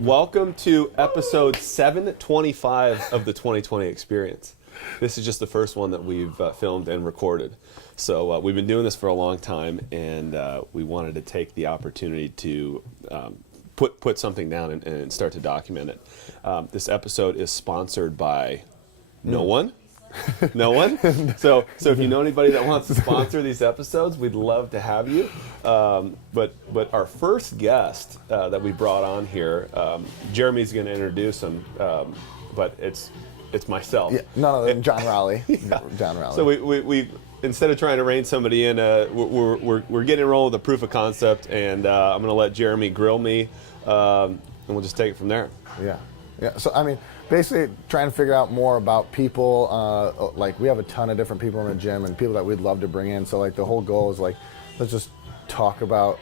Welcome to episode 725 of the 2020 Experience. This is just the first one that we've filmed and recorded. So we've been doing this for a long time, and we wanted to take the opportunity to put something down and start to document it. This episode is sponsored by no one. No one? So if you know anybody that wants to sponsor these episodes, we'd love to have you. But our first guest that we brought on here, Jeremy's going to introduce him, but it's myself. Yeah, no, Jon Rowley. Yeah. Jon Rowley. So we instead of trying to rein somebody in, we're getting enrolled with a proof of concept, and I'm going to let Jeremy grill me, and we'll just take it from there. Yeah. So I mean, basically trying to figure out more about people. Like we have a ton of different people in the gym and people that we'd love to bring in. So like the whole goal is like, let's just talk about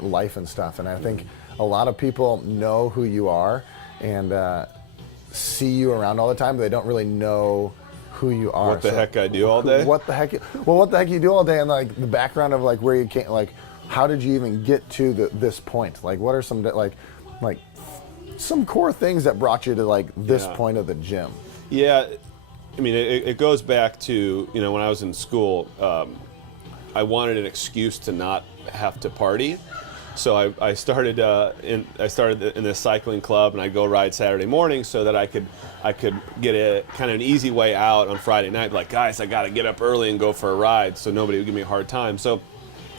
life and stuff. And I think a lot of people know who you are and see you around all the time, but they don't really know who you are. What the heck I do all day? What the heck you do all day, and like the background of like where you came, like how did you even get to this point? Like what are some like some core things that brought you to like this point of the gym? Yeah, I mean it goes back to when I was in school, I wanted an excuse to not have to party. So I started in this cycling club, and I'd go ride Saturday morning so that I could get a kind of an easy way out on Friday night. Like, guys, I got to get up early and go for a ride, so nobody would give me a hard time. So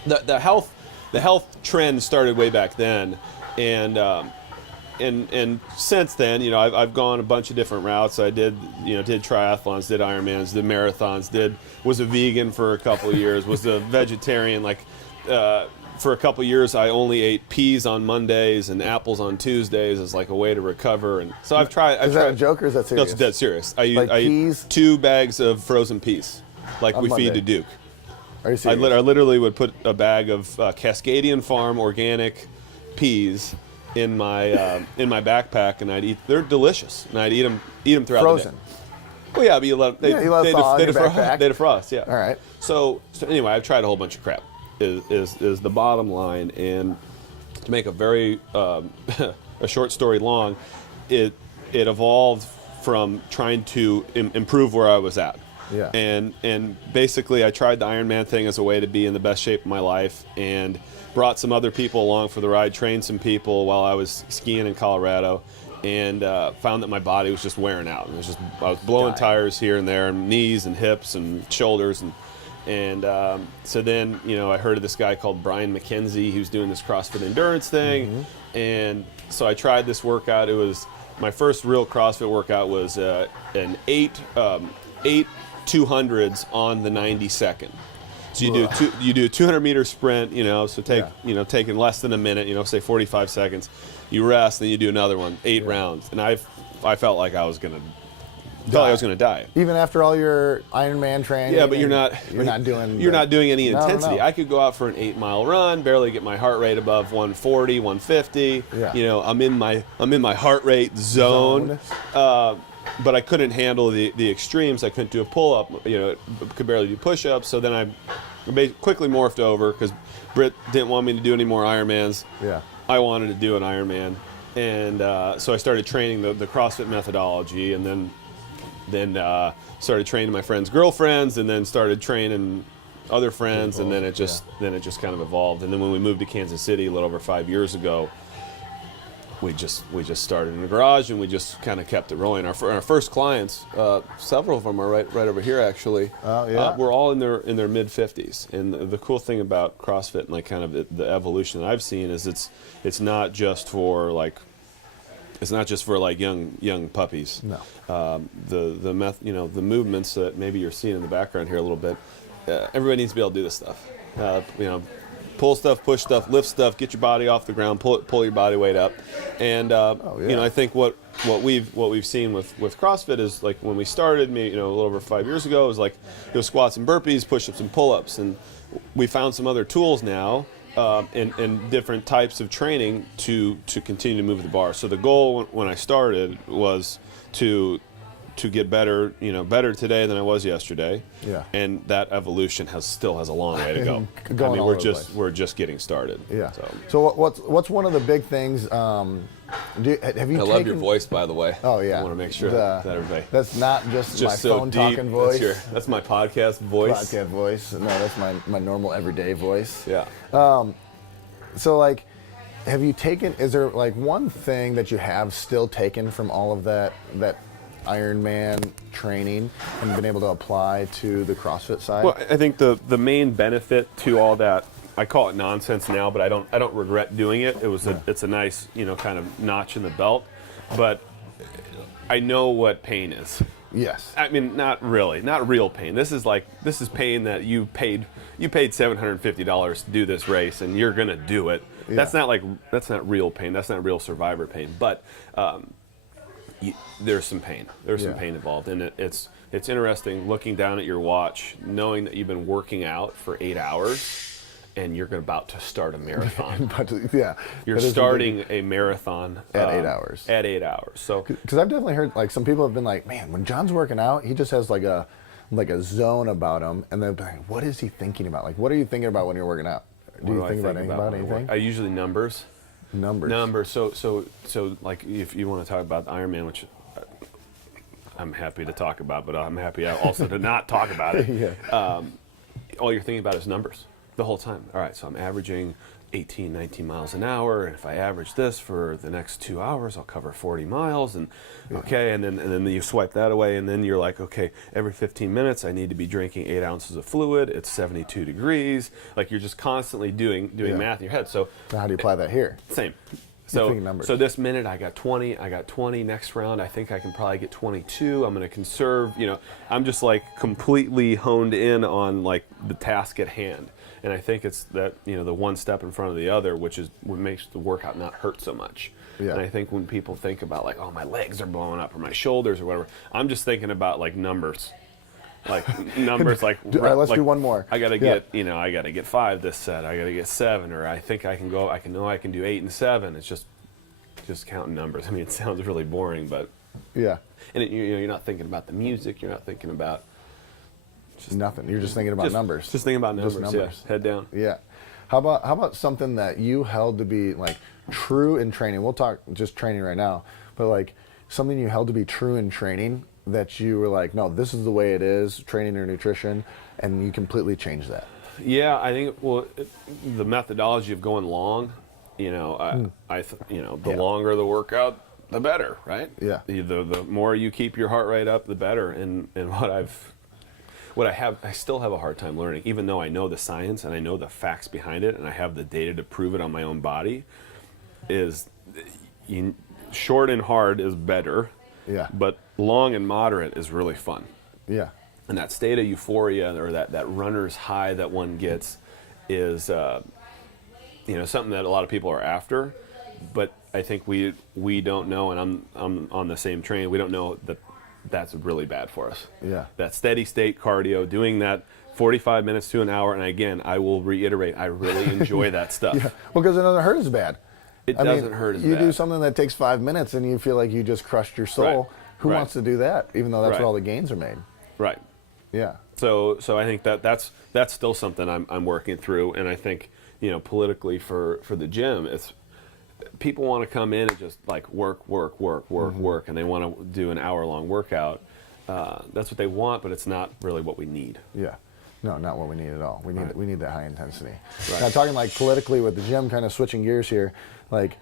the health trend started way back then, and since then, I've gone a bunch of different routes. I did triathlons, did Ironmans, did marathons, was a vegan for a couple of years, was a vegetarian, for a couple of years, I only ate peas on Mondays and apples on Tuesdays as like a way to recover. And so I've tried. Is that a joke or is that serious? No, it's dead serious. I peas? eat 2 bags of frozen peas, like we feed to Duke. Are you serious? I literally would put a bag of Cascadian Farm organic peas in my backpack, and I'd eat. They're delicious, and I'd eat them throughout frozen. the day. Well, yeah, but you let them. They defrost. Yeah. All right. So anyway, I've tried a whole bunch of crap. Is the bottom line, and to make a very a short story long, it evolved from trying to improve where I was at. Yeah. And basically I tried the Ironman thing as a way to be in the best shape of my life, and brought some other people along for the ride, trained some people while I was skiing in Colorado, and found that my body was just wearing out. I was blowing tires here and there, and knees and hips and shoulders, and so then, I heard of this guy called Brian McKenzie who's doing this CrossFit endurance thing, and so I tried this workout. It was my first real CrossFit workout was an 8 200s on the 90-second. So you do a 200-meter sprint, taking less than a minute, say 45 seconds. You rest, then you do another one, 8 rounds, and I felt like I was gonna. I was going to die. Even after all your Ironman training. Yeah, but you're not doing any intensity. No. I could go out for an 8-mile run, barely get my heart rate above 140, 150. Yeah. I'm in my heart rate zone. But I couldn't handle the extremes. I couldn't do a pull-up. Could barely do push-ups. So then I quickly morphed over because Britt didn't want me to do any more Ironmans. Yeah. I wanted to do an Ironman, and so I started training the CrossFit methodology, and then started training my friends' girlfriends, and then started training other friends, and then it just kind of evolved. And then when we moved to Kansas City a little over 5 years ago, we just started in the garage, and we just kind of kept it rolling. Our first clients, several of them are right over here actually. Oh yeah. We're all in their mid 50s, and the cool thing about CrossFit and like kind of the evolution that I've seen is it's not just for like. It's not just for like young puppies. No. The movements that maybe you're seeing in the background here a little bit. Everybody needs to be able to do this stuff. Pull stuff, push stuff, lift stuff, get your body off the ground, pull your body weight up, and I think what we've seen with CrossFit is like when we started, a little over 5 years ago, it was squats and burpees, push-ups and pull-ups, and we found some other tools now. And different types of training to continue to move the bar. So the goal when I started was to get better, better today than I was yesterday. Yeah. And that evolution still has a long way to go. Going we're just getting started. Yeah. So what's one of the big things Have you I love your voice, by the way. Oh, yeah. I want to make sure that everybody. That's not just my so phone deep. talking voice. That's my podcast voice. Podcast voice. No, that's my normal everyday voice. Yeah. So, like, have you taken, is there, like, one thing that you have still taken from all of that Ironman training and been able to apply to the CrossFit side? Well, I think the main benefit to all that, I call it nonsense now, but I don't regret doing it. It's a nice, kind of notch in the belt, but I know what pain is. Yes. I mean, not real pain. This is pain that you paid $750 to do this race, and you're gonna do it. Yeah. That's not real pain. That's not real survivor pain. But there's some pain. There's some pain involved, and it's interesting looking down at your watch, knowing that you've been working out for 8 hours, and you're about to start a marathon. You're starting a marathon at 8 hours. At 8 hours. So, because I've definitely heard, like, some people have been like, man, when Jon's working out, he just has like a zone about him, and they're like, what is he thinking about? Like, what are you thinking about when you're working out? Do you think about anything? I usually numbers. Numbers. So like, if you want to talk about the Ironman, which I'm happy to talk about, but I'm happy also to not talk about it. Yeah. All you're thinking about is numbers the whole time. All right, so I'm averaging 18, 19 miles an hour, and if I average this for the next 2 hours, I'll cover 40 miles, and and then you swipe that away, and then you're like, okay, every 15 minutes I need to be drinking 8 ounces of fluid. It's 72 degrees. Like, you're just constantly doing math in your head. So how do you apply that here? Same. So this minute I got 20. I got 20. Next round I think I can probably get 22. I'm going to conserve. I'm just like completely honed in on like the task at hand. And I think it's that, the one step in front of the other, which is what makes the workout not hurt so much. Yeah. And I think when people think about, like, oh, my legs are blowing up or my shoulders or whatever, I'm just thinking about, like, numbers. Like, numbers, like... All right, let's do one more. I got to get, I got to get 5 this set. I got to get 7, or I think I can go, I can do 8 and 7. It's just counting numbers. I mean, it sounds really boring, but... Yeah. And, you're not thinking about the music. You're not thinking about... Nothing. You're just thinking about numbers. Just thinking about numbers. Yeah. Head down. Yeah. How about something that you held to be like true in training? We'll talk just training right now, but like something you held to be true in training that you were like, no, this is the way it is, training or nutrition, and you completely changed that. Yeah, I think the methodology of going long, the longer the workout, the better, right? Yeah. The more you keep your heart rate up, the better. And I still have a hard time learning, even though I know the science and I know the facts behind it and I have the data to prove it on my own body, is short and hard is better, but long and moderate is really fun. Yeah. And that state of euphoria, or that runner's high that one gets, is something that a lot of people are after, but I think we don't know, and I'm on the same train, we don't know that that's really bad for us. Yeah. That steady state cardio, doing that 45 minutes to an hour, and again, I will reiterate, I really enjoy that stuff. Yeah. Well, because it doesn't hurt as bad. It doesn't hurt as bad. You do something that takes 5 minutes and you feel like you just crushed your soul. Right. Who wants to do that, even though that's where all the gains are made? Right. Yeah. So I think that's still something I'm working through, and I think, politically for the gym, it's people want to come in and just like work, and they want to do an hour-long workout. That's what they want, but it's not really what we need. Yeah. No, not what we need at all. We need that high intensity. Right. Now, talking like politically with the gym, kind of switching gears here, like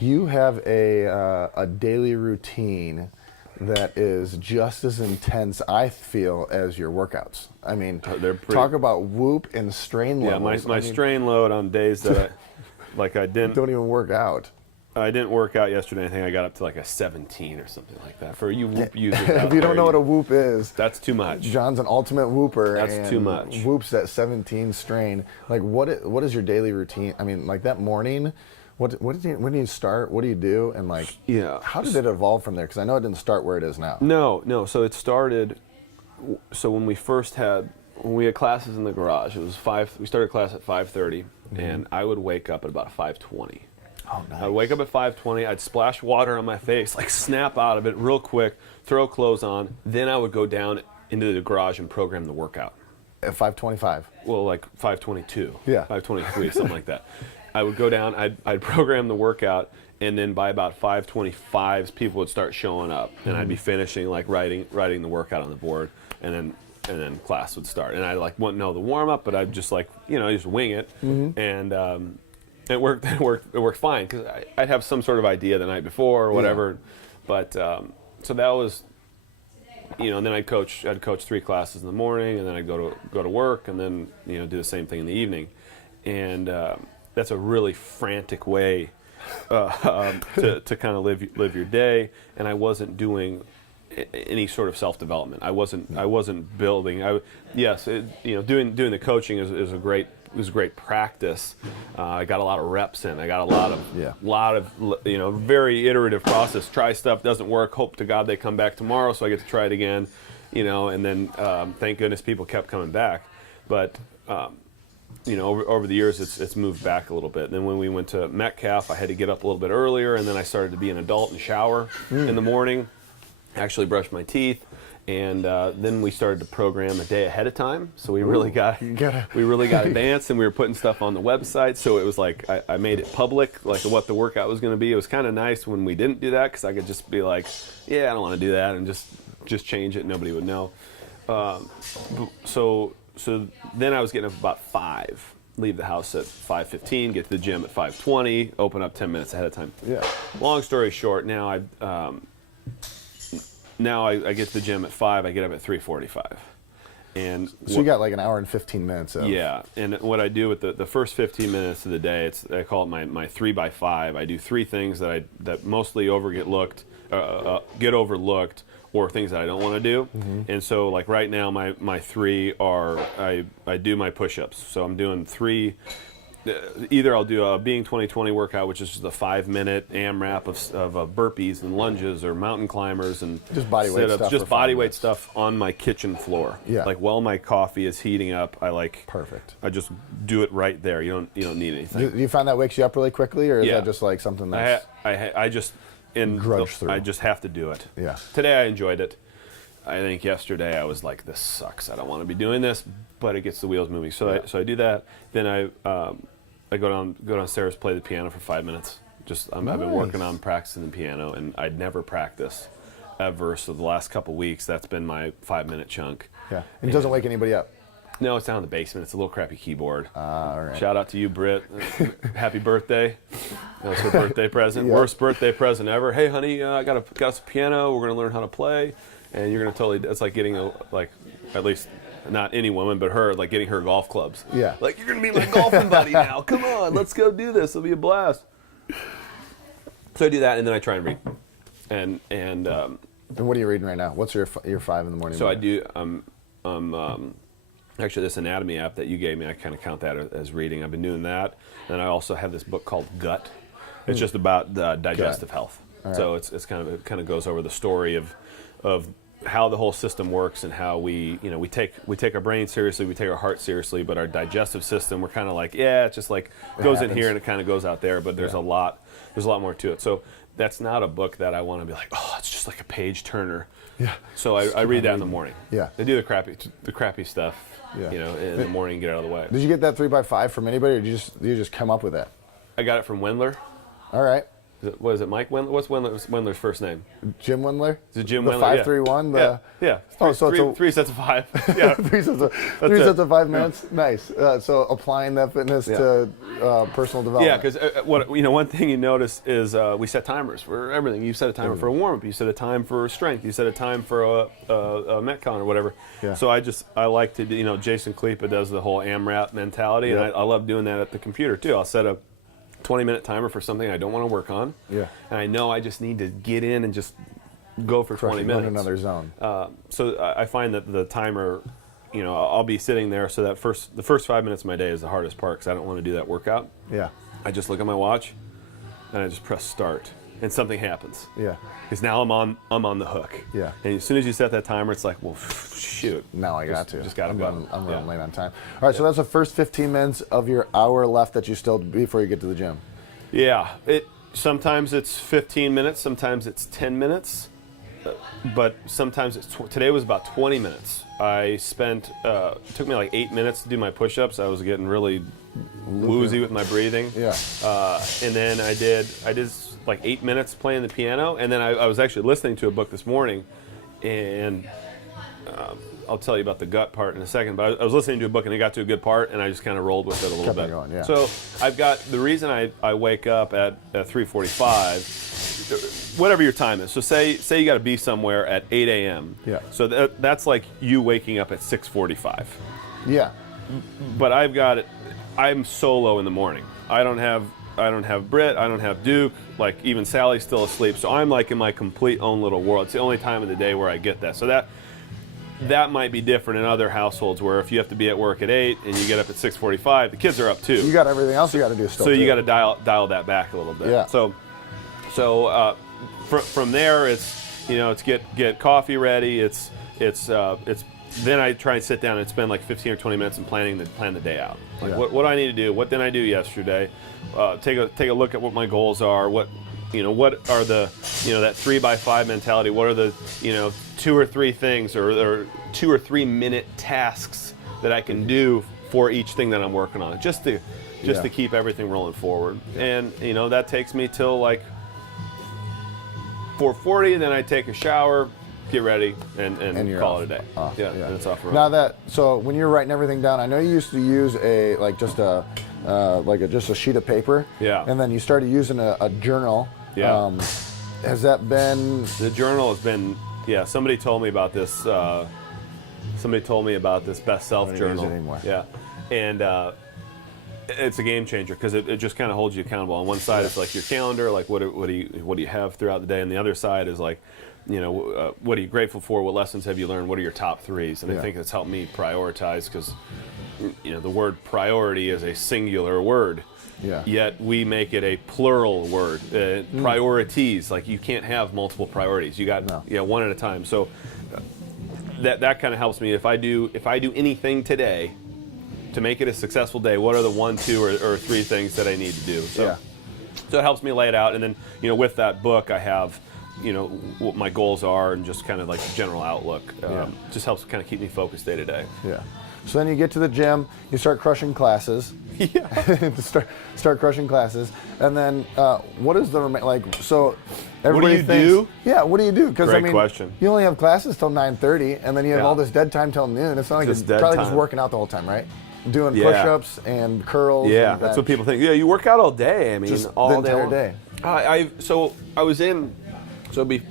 you have a daily routine that is just as intense, I feel, as your workouts. I mean, talk about whoop and strain levels. Yeah, my strain load on days that I didn't... Don't even work out. I didn't work out yesterday. I think I got up to like a 17 or something like that. For you whoop users if you don't know what a whoop is, that's too much. Jon's an ultimate whooper. That's too much. Whoops at 17 strain. Like, what is your daily routine? I mean, like that morning, when do you start? What do you do? And like, how did it evolve from there? Because I know it didn't start where it is now. No. So it started. So when we had classes in the garage, it was 5. We started class at 5:30, and I would wake up at about 5:20. Oh, nice. I'd wake up at 5:20, I'd splash water on my face, like snap out of it real quick, throw clothes on, then I would go down into the garage and program the workout. At 5:25? Well, like 5:22. Yeah. 5:23, something like that. I would go down, I'd program the workout, and then by about 5:25, people would start showing up, and I'd be finishing like writing the workout on the board, and then class would start. And I like wouldn't know the warm up, but I'd just like just wing it, and it worked fine because I'd have some sort of idea the night before or whatever, but so that was. And then I'd coach 3 classes in the morning, and then I'd go to work, and then do the same thing in the evening, and that's a really frantic way to kind of live your day. And I wasn't doing any sort of self-development. I wasn't building. Doing the coaching is a great practice. I got a lot of reps in. I got a lot of very iterative process. Try stuff, doesn't work. Hope to God they come back tomorrow, so I get to try it again. And then thank goodness people kept coming back. But over the years it's moved back a little bit. And then when we went to Metcalf, I had to get up a little bit earlier, and then I started to be an adult and shower in the morning. Actually brush my teeth. And then we started to program a day ahead of time, so we really got advanced, and we were putting stuff on the website. So it was like I made it public, like what the workout was going to be. It was kind of nice when we didn't do that because I could just be like, I don't want to do that, and just change it. Nobody would know. So then I was getting up about 5, leave the house at 5:15, get to the gym at 5:20, open up 10 minutes ahead of time. Yeah. Long story short, now I get to the gym at 5. I get up at 3:45, and so you got like an hour and 15 minutes. And what I do with the first 15 minutes of the day, I call it my 3x5. I do 3 things that mostly get overlooked, or things that I don't want to do. And so like right now, my 3 are I do my push-ups. So I'm doing 3. Either I'll do a Being 2020 workout, which is just a 5-minute AMRAP of burpees and lunges, or mountain climbers and just body weight stuff. Just body weight stuff on my kitchen floor. Yeah. Like while my coffee is heating up, perfect. I just do it right there. You don't need anything. Do you find that wakes you up really quickly, or is that just like something that's I just grudge through? I just have to do it. Yeah. Today I enjoyed it. I think yesterday I was like, this sucks. I don't want to be doing this, but it gets the wheels moving. So I do that. Then I go downstairs, play the piano for 5 minutes. I've been working on practicing the piano, and I'd never practice ever. So the last couple weeks, that's been my 5-minute chunk. Yeah, and it doesn't wake anybody up. No, it's down in the basement. It's a little crappy keyboard. All right. Shout out to you, Britt. Happy birthday. That was her birthday present. Worst birthday present ever. Hey, honey, I got us a piano. We're gonna learn how to play, and you're gonna it's like getting at least. Not any woman, but her, like getting her golf clubs. Yeah. Like, you're going to be my golfing buddy now. Come on, let's go do this. It'll be a blast. So I do that, and then I try and read. And what are you reading right now? What's your 5 in the morning? So I do, actually this anatomy app that you gave me, I kind of count that as reading. I've been doing that. And I also have this book called Gut. It's just about digestive health. Right. So it kind of goes over the story of how the whole system works, and how we take our brain seriously, we take our heart seriously, but our digestive system, we're kind of like, it just like goes in here and it kind of goes out there, but there's a lot more to it. So that's not a book that I want to be like, it's just like a page turner. Yeah. So I read that in the morning. Yeah. They do the crappy stuff, in the morning, get out of the way. Did you get that 3x5 from anybody, or did you just come up with that? I got it from Wendler. All right. What is it, Mike Wendler? What's Wendler's first name? Jim Wendler? Is it Jim Wendler? 531? Yeah. So 3 sets of 5. Yeah. three sets of 5 minutes? Yeah. Nice. So applying that fitness to personal development. Yeah, because one thing you notice is we set timers for everything. You set a timer for a warm-up. You set a time for strength. You set a time for a Metcon or whatever. Yeah. So I like to do, Jason Klepa does the whole AMRAP mentality, and I love doing that at the computer too. I'll set a 20-minute timer for something I don't want to work on. Yeah. And I know I just need to get in and just go for 20 minutes. In another zone. So I find that the timer, I'll be sitting there. So the first 5 minutes of my day is the hardest part because I don't want to do that workout. Yeah. I just look at my watch, and I just press start, and something happens. Yeah. Because now I'm on the hook. Yeah. And as soon as you set that timer, it's like, well, shoot. Now I got to. Just got to go. I'm running late on time. All right, so that's the first 15 minutes of your hour left that you still before you get to the gym. Yeah. Sometimes it's 15 minutes. Sometimes it's 10 minutes. but sometimes today was about 20 minutes. I spent it took me like 8 minutes to do my push-ups. I was getting really woozy with my breathing. Yeah. And then I did like 8 minutes playing the piano, and then I was actually listening to a book this morning, and I'll tell you about the gut part in a second, but I was listening to a book and it got to a good part and I just kind of rolled with it a little Kept bit. going, yeah. So I've got, the reason I wake up at 3:45, whatever your time is. So say you got to be somewhere at 8 a.m. Yeah. So that's like you waking up at 6:45. Yeah. But I'm solo in the morning. I don't have Britt, I don't have Duke, like even Sally's still asleep. So I'm like in my complete own little world. It's the only time of the day where I get that. So that might be different in other households where if you have to be at work at 8 and you get up at 6:45, the kids are up too. You got everything else you got to do still. So you too. got to dial that back a little bit. Yeah. So from there, it's get coffee ready. It's then I try and sit down and spend like 15 or 20 minutes in plan the day out. Like Yeah. what do I need to do? What didn't I do yesterday? Take a look at what my goals are. What are the that 3x5 mentality? What are the 2 or 3 things or 2 or 3 minute tasks that I can do for each thing that I'm working on, just to keep everything rolling forward. And that takes me till like 4:40. Then I take a shower, get ready, and call it a day. Yeah, and it's off. Now so when you're writing everything down, I know you used to use just a sheet of paper. Yeah. And then you started using a journal. Yeah. Has that been? The journal has been. Yeah. Somebody told me about this. Best Self I don't journal. use it anymore. Yeah. And it's a game changer because it just kind of holds you accountable. On one side, it's like your calendar, like what do you have throughout the day, and the other side is like, what are you grateful for? What lessons have you learned? What are your top 3s? And I think it's helped me prioritize because, the word priority is a singular word. Yeah. Yet we make it a plural word. Priorities, like you can't have multiple priorities. You got one at a time. So that kind of helps me. If I do anything today to make it a successful day, what are the 1, 2, or 3 things that I need to do? So it helps me lay it out. And then with that book, I have what my goals are and just kind of like the general outlook. Just helps kind of keep me focused day to day. Yeah. So then you get to the gym, you start crushing classes. Yeah. start crushing classes, and then what is so? Everybody What do you do? Yeah, what do you do? Because Great question. You only have classes till 9:30, and then you have all this dead time till noon. It's not like Just you're dead probably time. just working out the whole time, right? Doing push-ups and curls. Yeah, and that's what bench. people think. Yeah, you work out all day. I mean, Just all the entire day.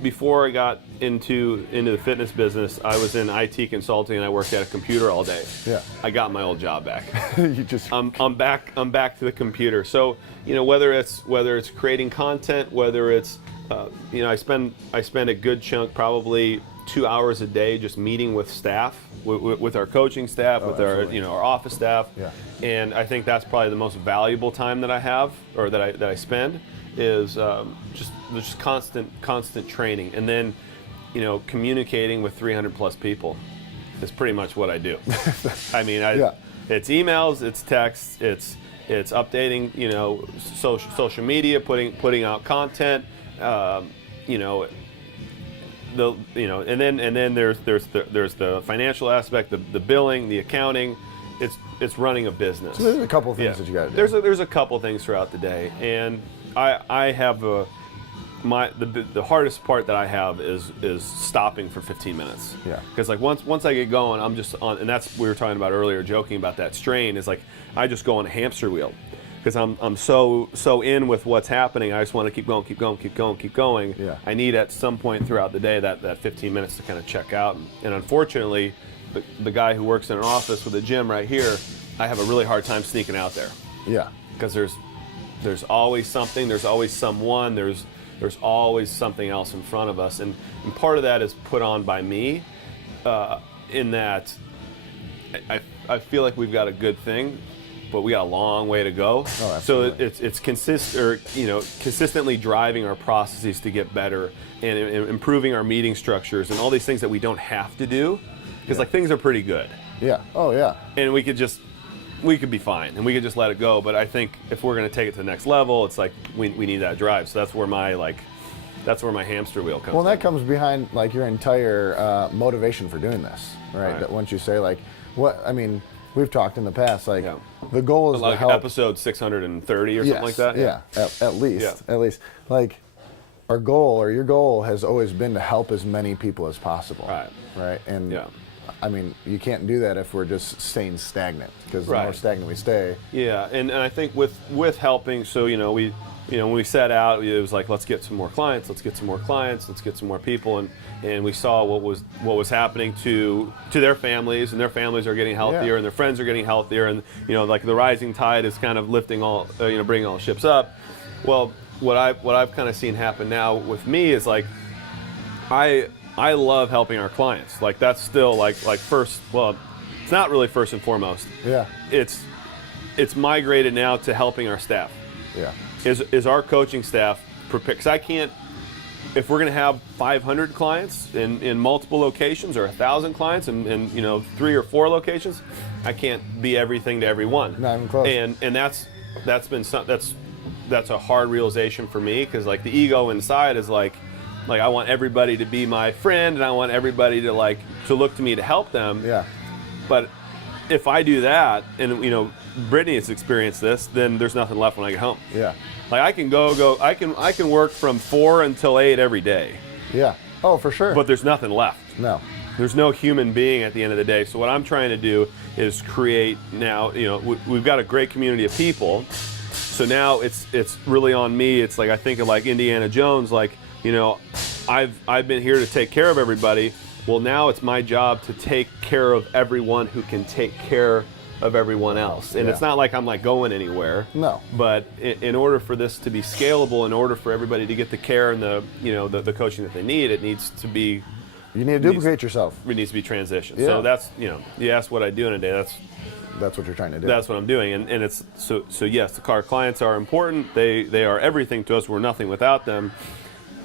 Before I got into the fitness business, I was in IT consulting and I worked at a computer all day. Yeah. I got my old job back. You just I'm back to the computer. So whether it's creating content, whether it's I spend a good chunk, probably 2 hours a day, just meeting with staff, with our coaching staff, with absolutely. our office staff. Yeah. And I think that's probably the most valuable time that I have, or that I spend, is just constant training, and then communicating with 300 plus people is pretty much what I do. I mean, it's emails, it's texts, it's updating, social media, putting out content, and then there's the financial aspect, the billing, the accounting. It's running a business. So there's a couple of things that you got to do. There's a couple things throughout the day, and I have the hardest part that I have is stopping for 15 minutes. Yeah. Because like once I get going, I'm just on, and that's we were talking about earlier, joking about that strain. Is like I just go on a hamster wheel because I'm so in with what's happening. I just want to keep going. Yeah. I need at some point throughout the day that 15 minutes to kind of check out. And unfortunately, the guy who works in an office with a gym right here, I have a really hard time sneaking out there. Yeah. Because there's always something, there's always someone, there's always something else in front of us, and part of that is put on by me, in that I feel like we've got a good thing, but we got a long way to go. Oh, absolutely. So it's consistently driving our processes to get better, and improving our meeting structures and all these things that we don't have to do, because like things are pretty good. Yeah. Oh yeah. And we could be fine and we could just let it go. But I think if we're going to take it to the next level, it's like we need that drive. So that's where my that's where my hamster wheel comes. Well, that comes behind like your entire motivation for doing this, right? That once you say like, we've talked in the past, like the goal is like to help. episode 630 or something like that. Yeah, at least. Like our goal or your goal has always been to help as many people as possible. Right. And I mean, you can't do that if we're just staying stagnant, because the more stagnant we stay. Yeah, and I think with helping, so when we set out, it was like, let's get some more clients, let's get some more people, and we saw what was happening to their families, and their families are getting healthier, and their friends are getting healthier, and like the rising tide is kind of lifting all, bringing all ships up. Well, what I've kind of seen happen now with me is like, I love helping our clients. Like that's still like first. Well, it's not really first and foremost. Yeah. It's migrated now to helping our staff. Yeah. Is our coaching staff prepared? Because I can't. If we're going to have 500 clients in multiple locations, or 1,000 clients in 3 or 4 locations, I can't be everything to everyone. Not even close. And that's a hard realization for me, because like the ego inside is like I want everybody to be my friend, and I want everybody to look to me to help them. Yeah. But if I do that, and Britni has experienced this, then there's nothing left when I get home. Yeah. Like I can I can work from 4 until 8 every day. Yeah. Oh, for sure. But there's nothing left. No. There's no human being at the end of the day. So what I'm trying to do is create now, we've got a great community of people. So now it's really on me. It's like, I think of like Indiana Jones, like, I've been here to take care of everybody. Well, now it's my job to take care of everyone who can take care of everyone else. And it's not like I'm like going anywhere. No. But in order for this to be scalable, in order for everybody to get the care and the coaching that they need, it needs to be. You need to duplicate yourself. It needs to be transitioned. Yeah. So that's, you ask what I do in a day. That's what you're trying to do. That's what I'm doing, and it's so yes, our clients are important. They are everything to us. We're nothing without them,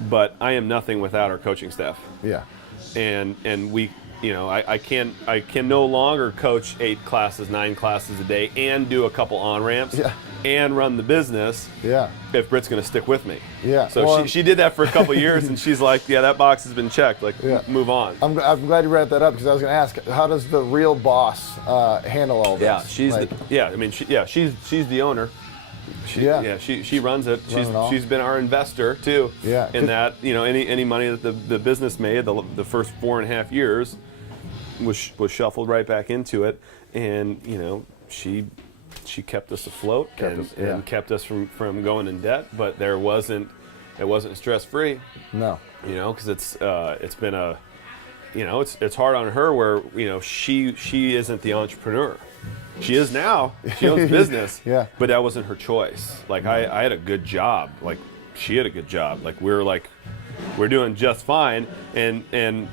but I am nothing without our coaching staff. Yeah. And we, I can no longer coach 8 classes, 9 classes a day, and do a couple on ramps, and run the business. Yeah. If Britt's going to stick with me. Yeah. So well, she did that for a couple years, and she's like, yeah, that box has been checked. Like, move on. I'm glad you brought that up, because I was going to ask, how does the real boss handle all this? Yeah, she's the owner. She runs it. She's been our investor too. Yeah. In that, any money that the business made the first 4.5 years was shuffled right back into it, and she kept us afloat and kept us from going in debt. But it wasn't stress free. No. Because it's been a, it's hard on her where she isn't the entrepreneur. She is now. She owns business. Yeah. But that wasn't her choice. Like I had a good job. Like she had a good job. Like we're doing just fine. And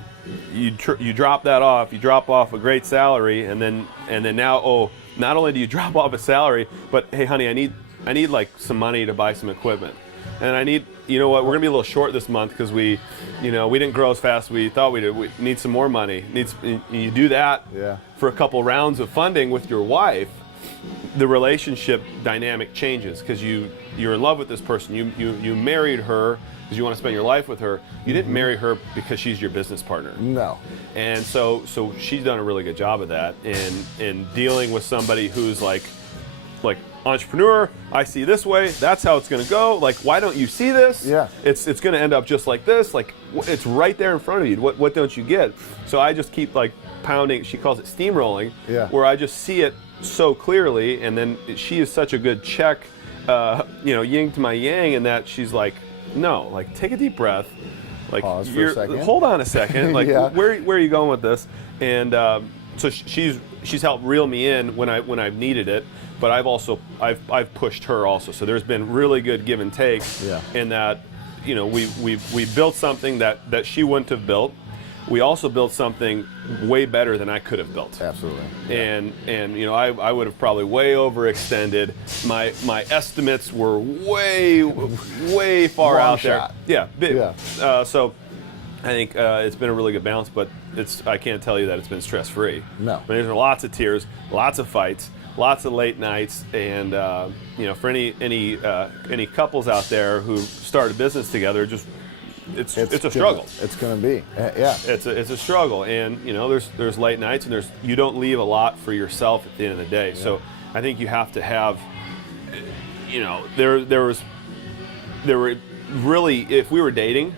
you drop that off. You drop off a great salary, and then now not only do you drop off a salary, but hey honey, I need like some money to buy some equipment. And I need, we're going to be a little short this month because we didn't grow as fast as we thought we did. We need some more money. You do that for a couple rounds of funding with your wife, the relationship dynamic changes, because you're in love with this person. You married her because you want to spend your life with her. You didn't marry her because she's your business partner. No. And so she's done a really good job of that in dealing with somebody who's like entrepreneur, I see this way, that's how it's going to go. Like, why don't you see this? Yeah. It's going to end up just like this. Like, it's right there in front of you. What don't you get? So I just keep like pounding, she calls it steamrolling, where I just see it so clearly, and then she is such a good check, yin to my yang, in that she's like, no, like, take a deep breath. Like, pause for a second. Hold on a second. Like, where are you going with this? And so she's helped reel me in when I've needed it. But I've pushed her also. So there's been really good give and take in that, we built something that she wouldn't have built. We also built something way better than I could have built. Absolutely. Yeah. And I would have probably way overextended. My estimates were way far Long out shot. there. Yeah. Big. Yeah. So I think it's been a really good balance, but I can't tell you that it's been stress free. No. There's lots of tears, lots of fights, lots of late nights, and for any couples out there who start a business together, just it's a struggle. It's going to be, yeah. It's a struggle, and there's late nights, and you don't leave a lot for yourself at the end of the day. Yeah. So I think you have to have, there were really, if we were dating,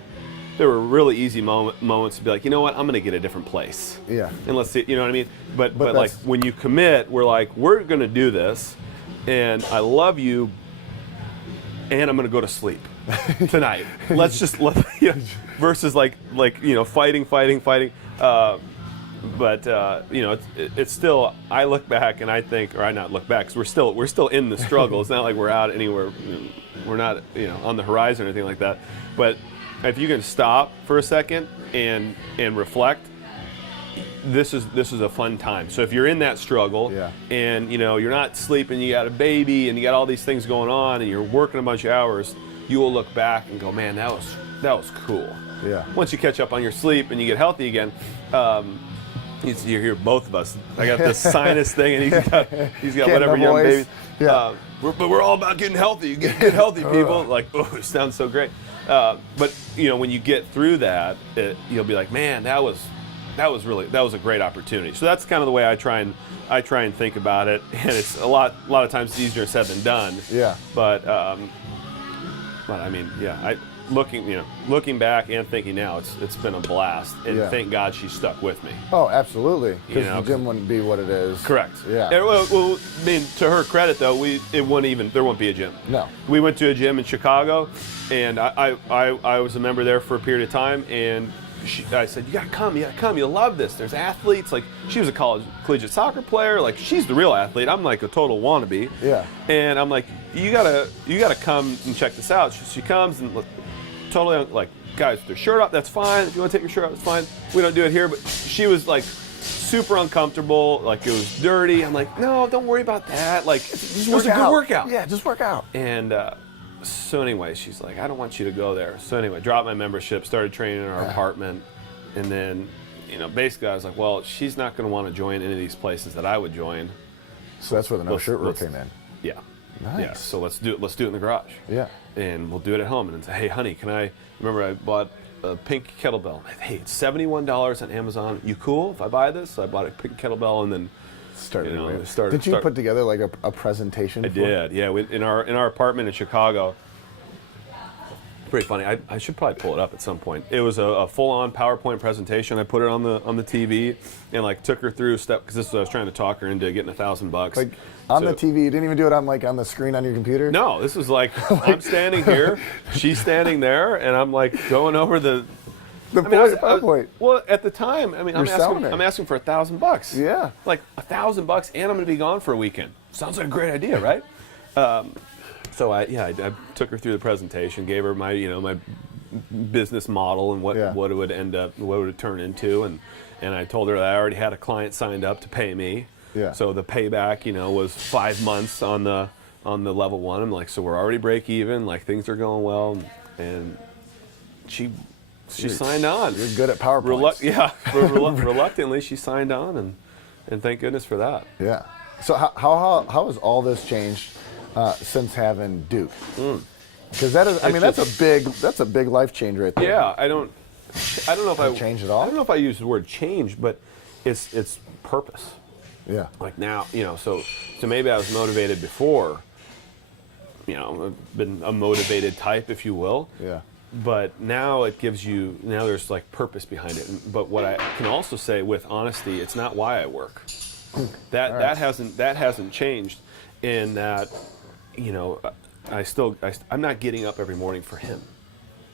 there were really easy moments to be like, you know what, I'm going to get a different place. Yeah. And let's see, you know what I mean? But like when you commit, we're like, we're going to do this, and I love you, and I'm going to go to sleep tonight. Versus like fighting. It's still, I look back and I think, or I not look back, because we're still in the struggle. It's not like we're out anywhere. We're not on the horizon or anything like that. But if you can stop for a second and reflect, this is a fun time. So if you're in that struggle, and you're not sleeping, you got a baby and you got all these things going on, and you're working a bunch of hours, you will look back and go, man, that was cool. Yeah. Once you catch up on your sleep and you get healthy again, you hear both of us. I got this sinus thing, and he's got whatever young baby. Yeah. But we're all about getting healthy. Get healthy, people. Like, it sounds so great. But when you get through that, you'll be like, man, that was a great opportunity. So that's kind of the way I try and think about it. And it's a lot of times easier said than done. Yeah. But I mean, yeah. Looking back and thinking now, it's been a blast, and thank God she stuck with me. Oh, absolutely. Because the gym wouldn't be what it is. Correct. Yeah. And, well, I mean, to her credit though, there wouldn't be a gym. No. We went to a gym in Chicago, and I was a member there for a period of time, and I said, you gotta come, you'll love this. There's athletes, like she was a collegiate soccer player, like she's the real athlete. I'm like a total wannabe. Yeah. And I'm like, you gotta come and check this out. She comes and totally like, guys, with their shirt off, that's fine. If you want to take your shirt off, that's fine. We don't do it here. But she was like super uncomfortable, like it was dirty. I'm like, no, don't worry about that. Like, it was a good workout. Yeah, just work out. And so anyway, she's like, I don't want you to go there. So anyway, dropped my membership, started training in our apartment, and then basically I was like, well, she's not going to want to join any of these places that I would join. So that's where the no shirt rule came in. Yeah. Nice. Yeah. So let's do it in the garage. Yeah. And we'll do it at home. And say, hey, honey, remember I bought a pink kettlebell. Hey, it's $71 on Amazon. You cool if I buy this? So I bought a pink kettlebell and then started. Did you put together like a presentation? I did. Yeah. In our apartment in Chicago. Pretty funny. I should probably pull it up at some point. It was a full-on PowerPoint presentation. I put it on the TV and like took her through step, because this is what I was trying to talk her into getting $1,000. Like on the TV, you didn't even do it on the screen on your computer? No, this was like I'm standing here, she's standing there, and I'm like going over the PowerPoint. Well, at the time, I mean, I'm asking for $1,000. Yeah. Like $1,000, and I'm going to be gone for a weekend. Sounds like a great idea, right? So I took her through the presentation, gave her my my business model and what it would end up, what it would turn into, and I told her that I already had a client signed up to pay me. Yeah. So the payback was 5 months on the level one. I'm like, so we're already break even, like things are going well, and she signed on. You're good at PowerPoints. Reluctantly she signed on, and thank goodness for that. Yeah. So how has all this changed since having Duke? Because that's a big life change right there. Yeah, I don't know if I change at all. I don't know if I use the word change, but it's purpose. Yeah. Like now, so maybe I was motivated before. I've been a motivated type, if you will. Yeah. But now there's like purpose behind it. But what I can also say with honesty, it's not why I work. That hasn't changed. In that, I'm not getting up every morning for him.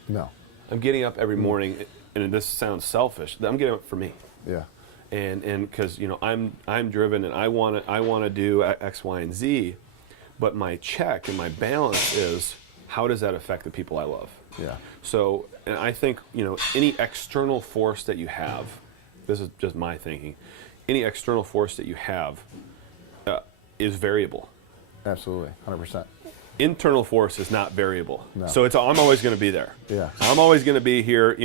No. I'm getting up every morning, and this sounds selfish. I'm getting up for me. Yeah. And because I'm driven, and I want to do X, Y, and Z, but my check and my balance is, how does that affect the people I love? Yeah. So, and I think any external force that you have, this is just my thinking, any external force that you have is variable. Absolutely, 100%. Internal force is not variable. No. So I'm always going to be there. Yeah. I'm always going to be here,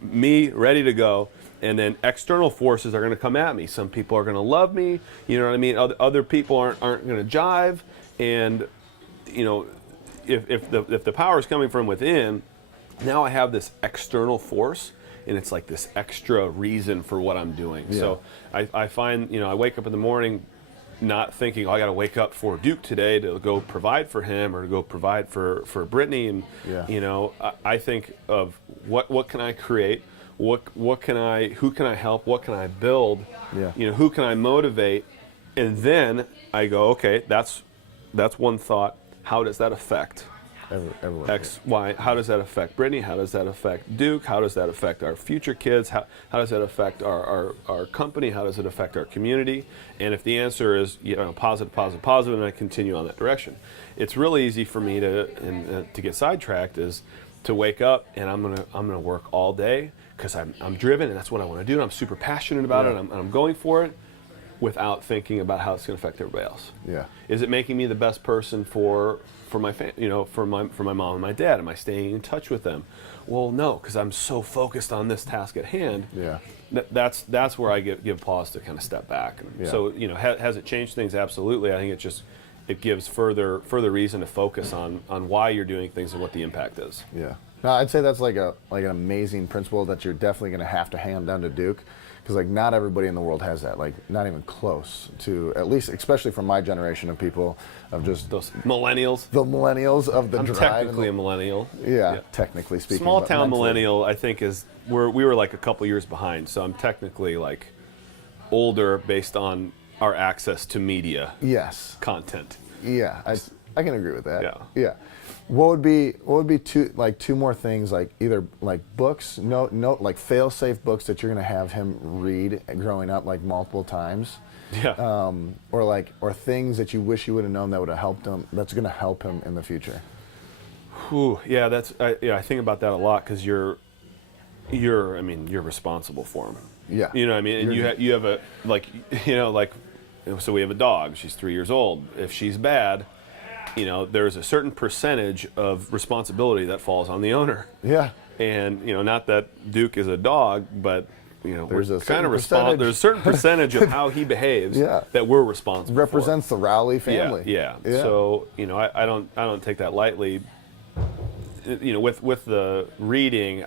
me ready to go. And then external forces are going to come at me. Some people are going to love me, you know what I mean? Other people aren't going to jive. And if the power is coming from within, now I have this external force, and it's like this extra reason for what I'm doing. Yeah. So I find, I wake up in the morning not thinking, oh, I got to wake up for Duke today to go provide for him or to go provide for Britni. And, I think of what can I create? Who can I help? What can I build? Yeah. Who can I motivate? And then I go, okay, that's one thought. How does that affect Everyone. X, Y? How does that affect Britni? How does that affect Duke? How does that affect our future kids? How does that affect our company? How does it affect our community? And if the answer is positive, positive, positive, and I continue on that direction, it's really easy for me to get sidetracked is to wake up and I'm gonna work all day because I'm driven and that's what I want to do and I'm super passionate about it and I'm going for it, without thinking about how it's going to affect everybody else. Yeah. Is it making me the best person for my for my mom and my dad? Am I staying in touch with them? Well, no, because I'm so focused on this task at hand. Yeah. That's where I give pause to kind of step back. And so has it changed things? Absolutely. I think it gives further reason to focus on why you're doing things and what the impact is. Yeah. No, I'd say that's like an amazing principle that you're definitely going to have to hand down to Duke. Because like not everybody in the world has that, like not even close to, at least especially from my generation of people, of just those millennials. The millennials of the I'm drive. technically a millennial. Yeah, technically speaking. Small town mentally. millennial, I think we were like a couple years behind, so I'm technically like older based on our access to media. Yes. Content. Yeah, I can agree with that. Yeah. Yeah. What would be two more things, like either like books, like fail-safe books that you're gonna have him read growing up like multiple times, or things that you wish you would have known that would have helped him, that's gonna help him in the future. Whew, yeah, I think about that a lot because you're responsible for him. Yeah. You know what I mean? And you have a so we have a dog. She's 3 years old. If she's bad, there's a certain percentage of responsibility that falls on the owner. Yeah. And, not that Duke is a dog, but, there's we're a kind of percentage. There's a certain percentage of how he behaves that we're responsible Represents for. the Rowley family. Yeah. So, I don't take that lightly. With the reading,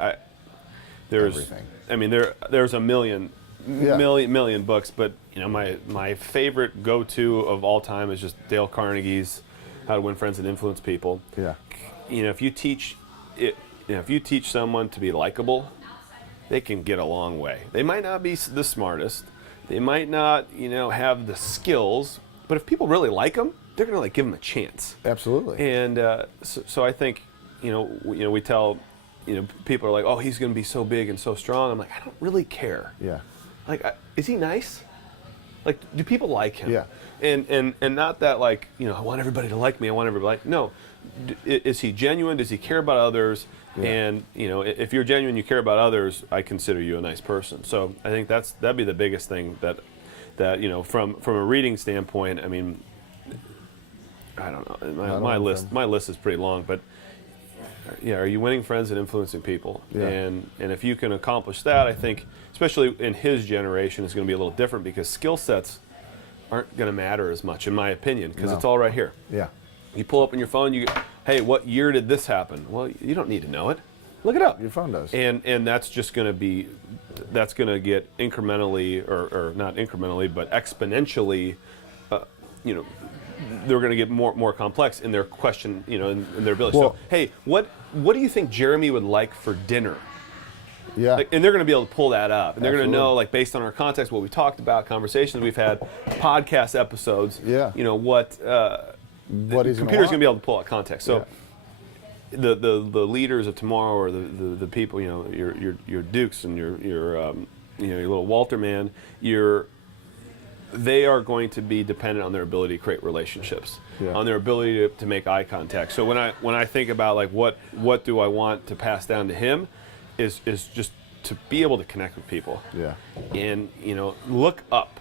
there's a million books, but my favorite go-to of all time is just Dale Carnegie's How to Win Friends and Influence People. Yeah. If you teach someone to be likable, they can get a long way. They might not be the smartest, they might not have the skills, but if people really like them, they're gonna give them a chance. Absolutely. And so I think we tell people are like, oh, he's gonna be so big and so strong. I'm like, I don't really care. Yeah. Like, is he nice? Like, do people like him? Yeah. And not that like, I want everybody to like me. I want everybody to like. No. Is he genuine? Does he care about others? Yeah. And if you're genuine, you care about others, I consider you a nice person. So I think that'd be the biggest thing that from a reading standpoint. I mean, I don't know. My list is pretty long, but yeah, are you winning friends and influencing people? Yeah. And if you can accomplish that, I think, especially in his generation, it's going to be a little different because skill sets aren't going to matter as much, in my opinion, because it's all right here. Yeah. You pull up on your phone, hey, what year did this happen? Well, you don't need to know it. Look it up. Your phone does. And that's just going to get incrementally, or not incrementally, but exponentially, they're going to get more complex in their question, in their ability. Well, so, hey, what do you think Jeremy would like for dinner? Yeah. And they're going to be able to pull that up. And they're going to Absolutely. know, like, based on our context, what we talked about, conversations we've had, podcast episodes, what the computer's going to be able to pull out context. So the leaders of tomorrow, or the people, your Dukes and your little Walter man, they are going to be dependent on their ability to create relationships, on their ability to make eye contact. So when I think about like what do I want to pass down to him, is just to be able to connect with people. Yeah. And look up.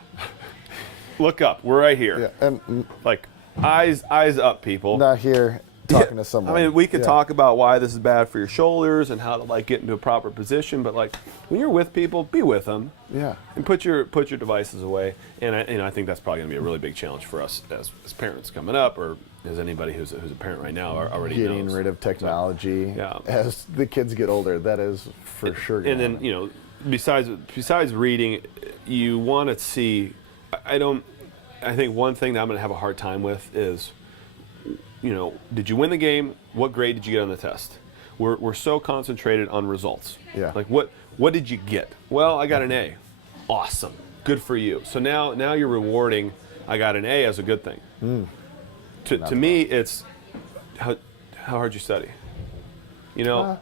Look up. We're right here. Yeah. And like eyes up, people. Not here talking to someone. I mean, we could talk about why this is bad for your shoulders and how to like get into a proper position, but like when you're with people, be with them. Yeah. And put your devices away. And I think that's probably going to be a really big challenge for us as parents coming up, or as anybody who's a parent right now already Getting knows. rid of technology as the kids get older, that is for sure. And then, you know, besides reading, you want to see. I think one thing that I'm going to have a hard time with is, you know, did you win the game? What grade did you get on the test? We're so concentrated on results. Yeah. Like what did you get? Well, I got an A. Awesome. Good for you. So now you're rewarding I got an A as a good thing. To me, it's how hard you study. You know,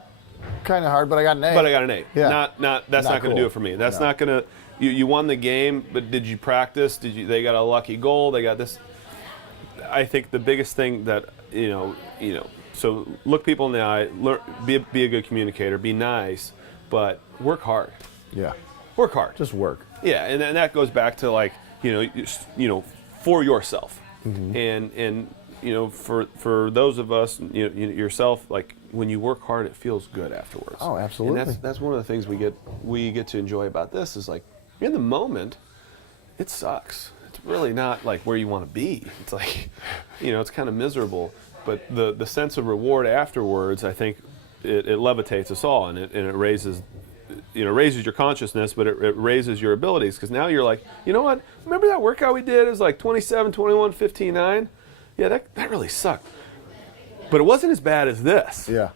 kind of hard, but I got an A. but I got an A. Yeah. That's not going to cool. do it for me. That's No. not going to. You won the game, but did you practice? They got a lucky goal. They got this. I think the biggest thing that you know. So look people in the eye. Be a good communicator. Be nice, but work hard. Yeah. Work hard. Just work. Yeah, and that goes back to like you know for yourself, and you know for those of us yourself, like when you work hard, it feels good afterwards. Oh, absolutely. And that's one of the things we get to enjoy about this is like in the moment, it sucks. It's really not like where you want to be. It's like it's kind of miserable, but the sense of reward afterwards, I think it levitates us all, and it raises. Raises your consciousness, but it raises your abilities because now you're like, you know what? Remember that workout we did? It was like 27, 21, 15, 9? Yeah, that really sucked. But it wasn't as bad as this. Yeah.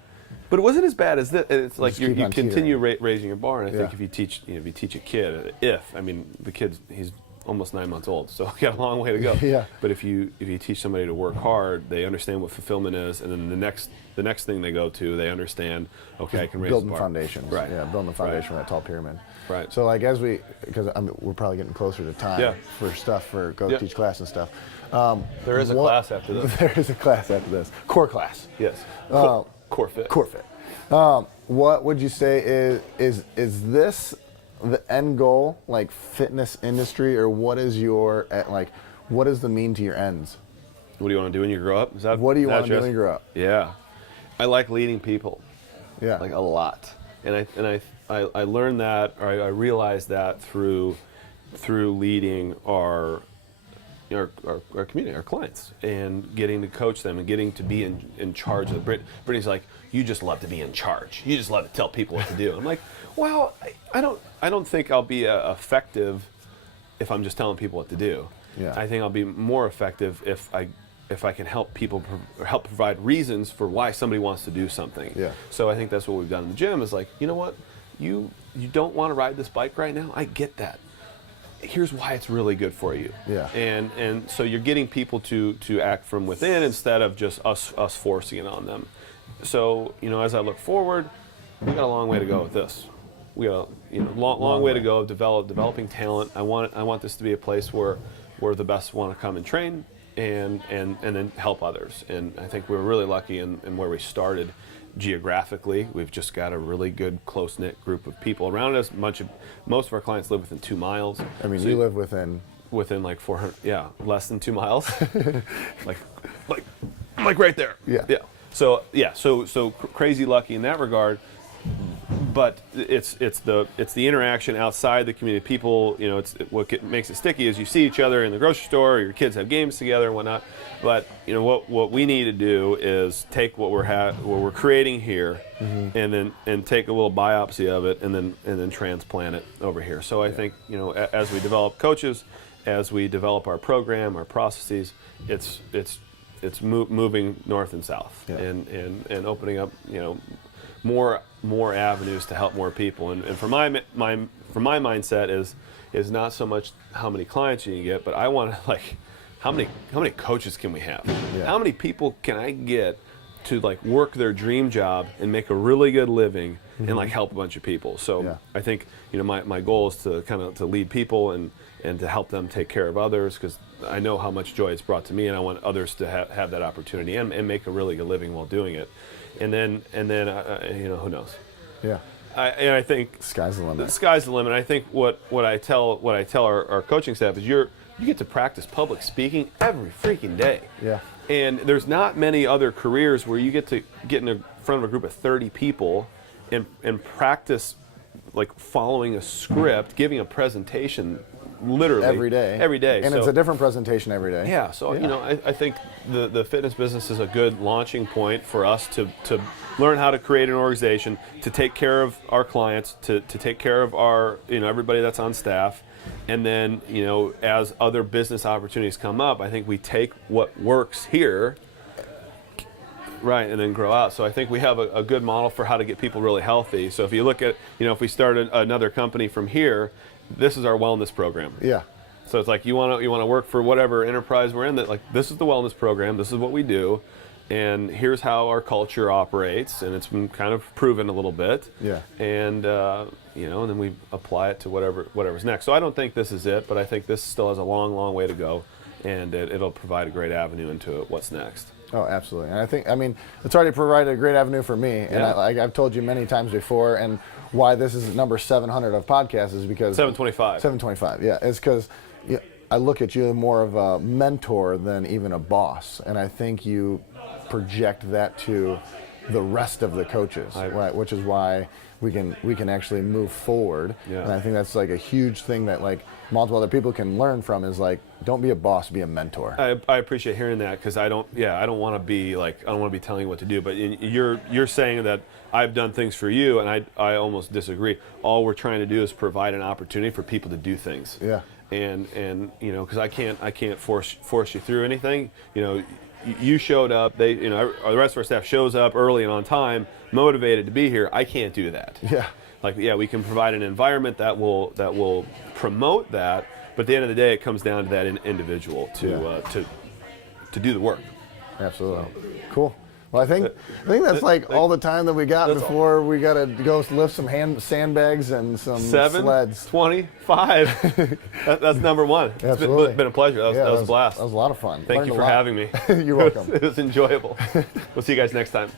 But it wasn't as bad as this. It's like you continue teetering. raising your bar, and I think if you teach a kid, the kid's he's almost 9 months old, so got a long way to go. Yeah. But if you teach somebody to work hard, they understand what fulfillment is, and then the next thing they go to, they understand. Okay, I can raise building the bar. foundations. Right. Yeah, building the foundation for that tall pyramid. Right. So like because we're probably getting closer to time for stuff for teach class and stuff. There is a class after this. There is a class after this. Core class. Yes. Core fit. Core fit. What would you say is this the end goal, like fitness industry, or what is what does the mean to your ends? What do you want to do when you grow up? What do you want to do when you grow up? Yeah, I like leading people. Yeah, like a lot, and I learned that, or I realized that through leading our community, our clients, and getting to coach them and getting to be in charge of. Britni's like, you just love to be in charge. You just love to tell people what to do. I'm like, well, I don't think I'll be effective if I'm just telling people what to do. Yeah. I think I'll be more effective if I can help people help provide reasons for why somebody wants to do something. Yeah. So I think that's what we've done in the gym is like, you know what, you don't want to ride this bike right now. I get that. Here's why it's really good for you. Yeah. And so you're getting people to act from within instead of just us forcing it on them. So as I look forward, we got a long way to go with this. We got a long way to go of developing talent. I want this to be a place where the best want to come and train and then help others. And I think we're really lucky in where we started geographically. We've just got a really good close-knit group of people around us. Most of our clients live within 2 miles. I mean, so you live within like 400, less than 2 miles. like right there. Yeah. So crazy lucky in that regard. But it's the interaction outside the community. People, what makes it sticky is you see each other in the grocery store, or your kids have games together and whatnot. But what we need to do is take what we're creating here, and take a little biopsy of it, and then transplant it over here. So I think as we develop coaches, as we develop our program, our processes, it's moving north and south, and opening up more avenues to help more people. And for my mindset is not so much how many clients you can get, but I want to like how many coaches can we have? Yeah. How many people can I get to like work their dream job and make a really good living and like help a bunch of people? So I think my goal is to kind of to lead people and to help them take care of others, because I know how much joy it's brought to me, and I want others to have that opportunity and make a really good living while doing it. And then who knows? Yeah. I think sky's the limit. The sky's the limit. I think what I tell our coaching staff is you get to practice public speaking every freaking day. Yeah. And there's not many other careers where you get to get in front of a group of 30 people and practice like following a script, giving a presentation literally every day. And so, it's a different presentation every day. Yeah, so I think the fitness business is a good launching point for us to learn how to create an organization, to take care of our clients, to take care of our everybody that's on staff, and then as other business opportunities come up, I think we take what works here, right, and then grow out. So I think we have a good model for how to get people really healthy. So if you look at if we started another company from here, this is our wellness program. Yeah. So it's like you want to work for whatever enterprise we're in. That this is the wellness program. This is what we do, and here's how our culture operates. And it's been kind of proven a little bit. Yeah. And and then we apply it to whatever's next. So I don't think this is it, but I think this still has a long, long way to go, and it'll provide a great avenue into what's next. Oh, absolutely. And I mean, it's already provided a great avenue for me. And I've told you many times before, and why this is number 700 of podcasts is because 725. 725. Yeah, it's because I look at you more of a mentor than even a boss, and I think you project that to the rest of the coaches, right? Which is why we can actually move forward. Yeah. And I think that's like a huge thing that like multiple other people can learn from is like, don't be a boss, be a mentor. I appreciate hearing that, because I don't want to be telling you what to do, but you're saying that I've done things for you, and I almost disagree. All we're trying to do is provide an opportunity for people to do things. Yeah. And because I can't force you through anything. You showed up. the rest of our staff shows up early and on time, motivated to be here. I can't do that. Yeah. We can provide an environment that will promote that, but at the end of the day, it comes down to that individual to do the work. Absolutely. Cool. Well, I think that's like all the time that we got before we got to go lift some sandbags and some sleds. 7:25. That's number one. Absolutely. It's been a pleasure. That was a blast. That was a lot of fun. Thank you for having me. You're welcome. It was enjoyable. We'll see you guys next time.